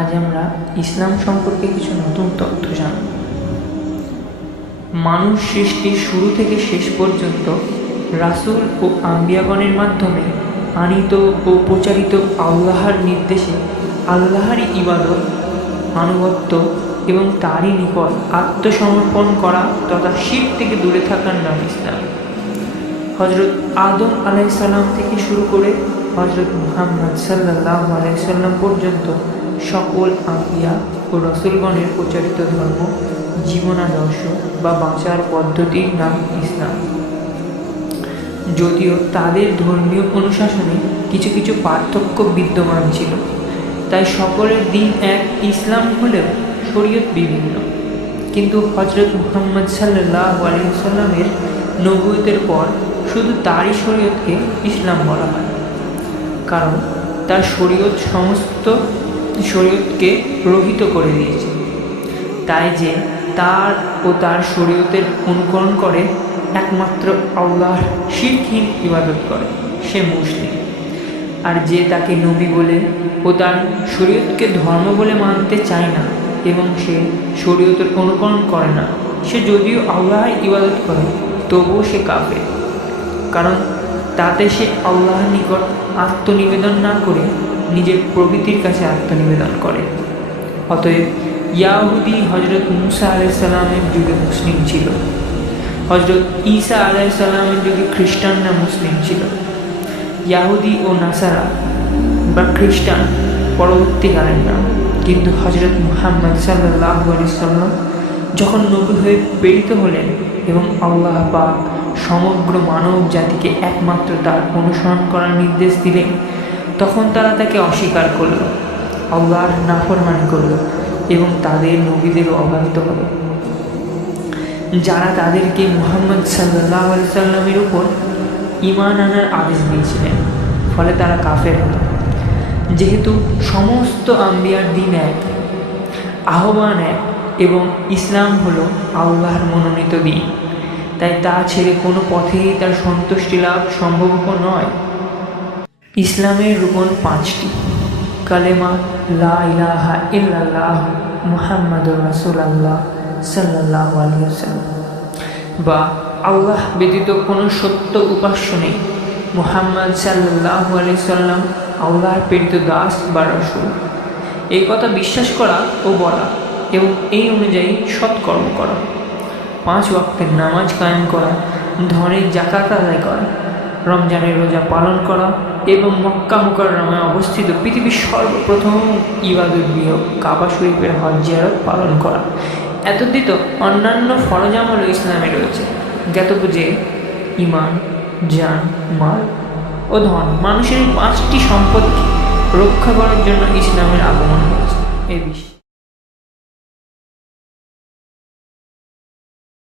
আজ আমরা ইসলাম সম্পর্কে কিছু নতুন তথ্য জানব। মানুষ সৃষ্টির শুরু থেকে শেষ পর্যন্ত রাসূল ও আম্বিয়াগণের মাধ্যমে আনিত ও প্রচারিত আল্লাহর নির্দেশে আল্লাহরই ইবাদত, আনুগত্য এবং তারই নিকট আত্মসমর্পণ করা তথা শিব থেকে দূরে থাকার নাম ইসলাম। হজরত আদম আলাইসাল্লাম থেকে শুরু করে হজরত মুহাম্মদ সাল্লাহ আলাইসাল্লাম পর্যন্ত সকল আম্বিয়া ও রসুলগণের প্রচারিত ধর্ম, জীবনাদর্শ বা বাঁচার পদ্ধতির নাম ইসলাম। যদিও তাদের ধর্মীয় অনুশাসনে কিছু কিছু পার্থক্য বিদ্যমান ছিল, তাই সকলের দিন এক ইসলাম হলেও শরীয়ত বিভিন্ন। কিন্তু হজরত মুহাম্মদ সাল্লাহ আলহিসাল্লামের নবুয়তের পর শুধু তারই শরীয়তকে ইসলাম বলা হয়। কারণ তার শরীয়ত সমস্ত শরীয়তকে রহিত করে দিয়েছে। তাই যে তার ও তার শরীয়তের অনুকরণ করে একমাত্র আল্লাহর শিরহীন ইবাদত করে, সে মুসলিম। আর যে তাকে নবী বলে ও তার শরীয়তকে ধর্ম বলে মানতে চায় না এবং সে শরীয়তের অনুকরণ করে না, সে যদিও আল্লাহর ইবাদত করে, তবুও সে কাফে কারণ তাতে সে আল্লাহর নিকট আত্মনিবেদন না করে নিজের প্রকৃতির কাছে আত্মনিবেদন করে। অতএব ইয়াহুদি হজরত মুসা আলাইসাল্লামের যুগে মুসলিম ছিল। হজরত ঈসা আলাইসাল্লামের যুগে খ্রিস্টানরা মুসলিম ছিল। ইয়াহুদি ও নাসারা বা খ্রিস্টান পরবর্তীকালের নাম। কিন্তু হজরত মুহাম্মদ সাল্লাহ সাল্লাম যখন নবী হয়ে প্রেরিত হলেন এবং আল্লাহ পাক সমগ্র মানব জাতিকে একমাত্র তার অনুসরণ করার নির্দেশ দিলেন তখন তারা তাকে অস্বীকার করল, আল্লাহর নাফরমানি করল এবং তাদের নবীদেরও অবাহিত হলো যারা তাদেরকে মুহাম্মদ সাল্লাহ সাল্লামের উপর ইমান আনার আদেশ দিয়েছিলেন, ফলে তারা কাফের হতো যেহেতু সমস্ত আম্বিয়ার দিন এক, আহ্বান এক এবং ইসলাম হলো আল্লাহর মনোনীত দিন। তাই তা ছেড়ে কোনো পথেই তার সন্তুষ্টি লাভ সম্ভব নয়। ইসলামের রূপন পাঁচটি। কালেমা, লা ইলাহা ইল্লাল্লাহ মুহাম্মাদুর রাসূলুল্লাহ সাল্লাল্লাহু বা আল্লাহ ব্যতীত কোনো সত্য উপাস্য নেই। মুহাম্মদ সাল্লাল্লাহু আলাইহি সাল্লাম আল্লাহর প্রেরিত দাস বা রসুল। এই কথা বিশ্বাস করা ও বলা এবং এই অনুযায়ী সৎকর্ম করা। পাঁচ ওয়াক্তের নামাজ কায়েম করা ধনের জাকাত আদায় করা, রমজানের রোজা পালন করা এবং মক্কা মুকাররমায় অবস্থিত পৃথিবীর সর্বপ্রথম ইবাদত গৃহ কাবা শরীফের হজ জিয়ারত পালন করা। এতদিত অন্যান্য ফরজ আমল ইসলামে রয়েছে। জ্ঞাতব্য যে ইমান জান, মাল ও ধন মানুষের পাঁচটি সম্পদকে রক্ষা করার জন্য ইসলামের আগমন হয়েছে। এ বিশ্ব